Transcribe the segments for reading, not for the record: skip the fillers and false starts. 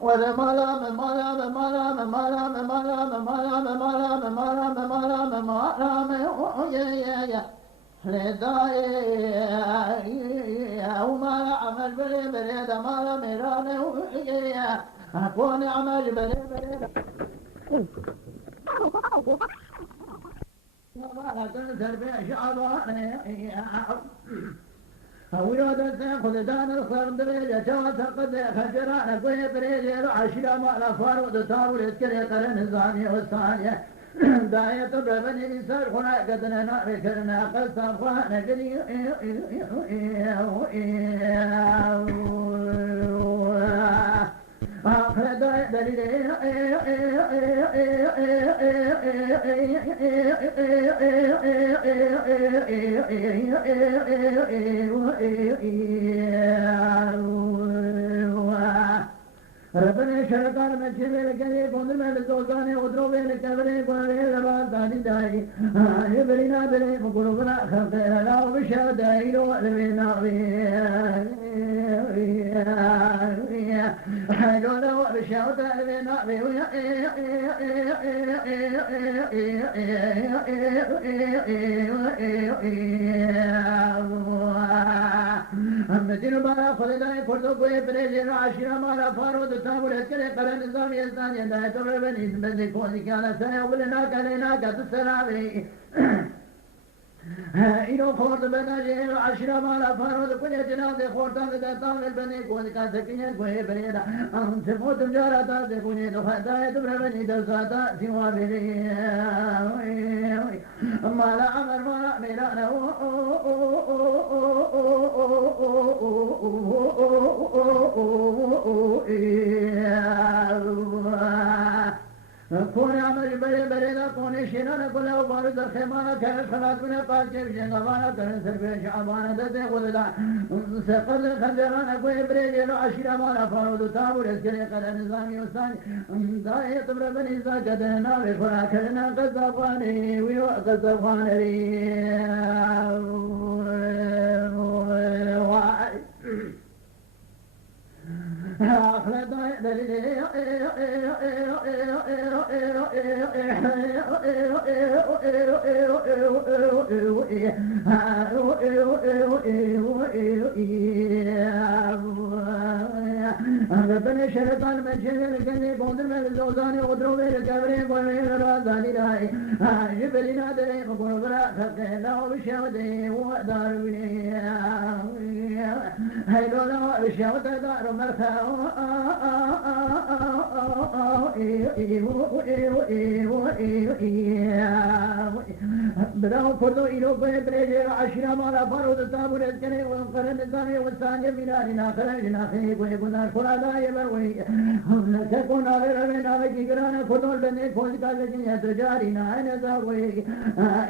ولا مالا مالا مالا مالا مالا مالا مالا مالا مالا مالا يا لداي وما عمل بلي بلي ده مالا ميراني يا أكون عمل بلي بلي ما تنسر بشعباني أولاد تأخذ دان الخير دريجة تعتقد خجران كوي بريجة عشرة ما لا فارو تطاول اسكري قرن الزانية والثانية داية ببني بسر خنا قدنا نار كرنا قصة خوانا قلي آخر داية دليل ربنا شرطان مجھے لگے بندر میں دوزانے ادرو بے کبرے گورے لبا دانی دائی یہ برینا بری مگلو بنا خطے لا بشا دائی لو لبنا لو لو بشا دائی مدينة بارا خلداي كردو كوي بريجي عشرة مالا فارو دتابور اسكري قرن نظام يستان يداي تبربني بندي كوني كالا سنة ولنا كالينا كتسرابي إنو خورد بناجي عشرة مالا فارو دكوني جنازي خورتان دتابور بني كوني كاسكيني كوي بريدا أهم سفوت مجارة تاسي كوني دخداي تبربني دساتا سوا بري مالا عمر مالا ميلانا كون عمل بڑے بڑے دا کون شینانا کلا وارد خیمانا کھر خلاص بنا پاس کے جنگوانا کرن سر پہ شعبانا دتے خلدا سقر خنجرانا کوئی برے لو عشرہ مالا فارود تابور اسکرے قرن نظامی استانی دائے تبر بنی زاکدنا بخورا کرنا قصفانی ویو قصفانی آخر دائے دلیل ربنا شرطان مجھے لگے بوندر میں زوزانے ادرو میں کبرے بولے رازانی رائے جبرینا دے مقربرا خطے لاو بشاودے ودار بنی هيلو لا شاوت دار مرخا براو كردو إلو بريجي عشرة مالا فارو تتابور اسكني وقرن الزامي والثانية ميلاني ناخرين جناخي كوي كنار خلا لا يبروي نتكون على ربنا وكي قرانا كردو البني كوزكا لكي يتجاري ناين زاوي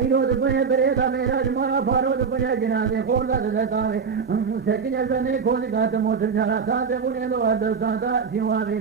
إلو دبني بريدا ميراج مالا فارو دبني جنازي خوردا تتابي سكين البني كوزكا تموتر جانا ساتي بني دو أدو ساتا سوابي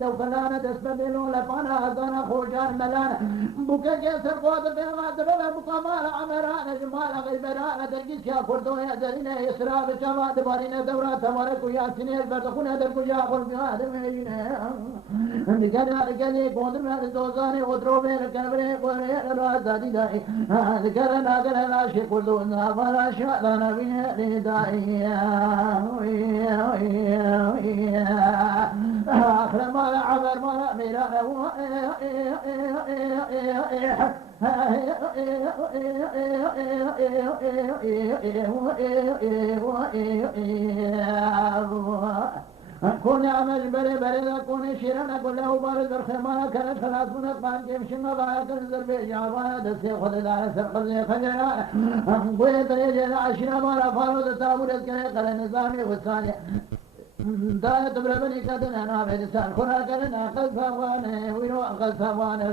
دوخلانا تسببلون لفانا أزانا خوشان ملانا بوكا جسر قوة بيغا دبلا بوكا مالا عمرانا جمالا غيبرانا ترقيس يا كردو يا درينا يسراب جماعة دبارينا دورا تماركو يا سنير بردخونا دركو يا خلق آدمينا نكنا رجالي قوندر من الزوزاني ودرو بين الكنبري قوري الوازادي داي ذكرنا قلنا شكلنا فلا شألنا بيه داي آخر ما عمر ما ميرانا كوني عمل بري بري كوني شيرنا كله بارد برخيمانا كانت خلاص من القان كيف شنو بايا كنزر بيجابانا دسي خد دار سرقل زي خجنا قوية تريجينا عشنا مالا فارو دتامورت كنه قرن نظامي والثانية داية تبربني كدنا نام إنسان خنا كدنا قلب فوانه وينو قلب فوانه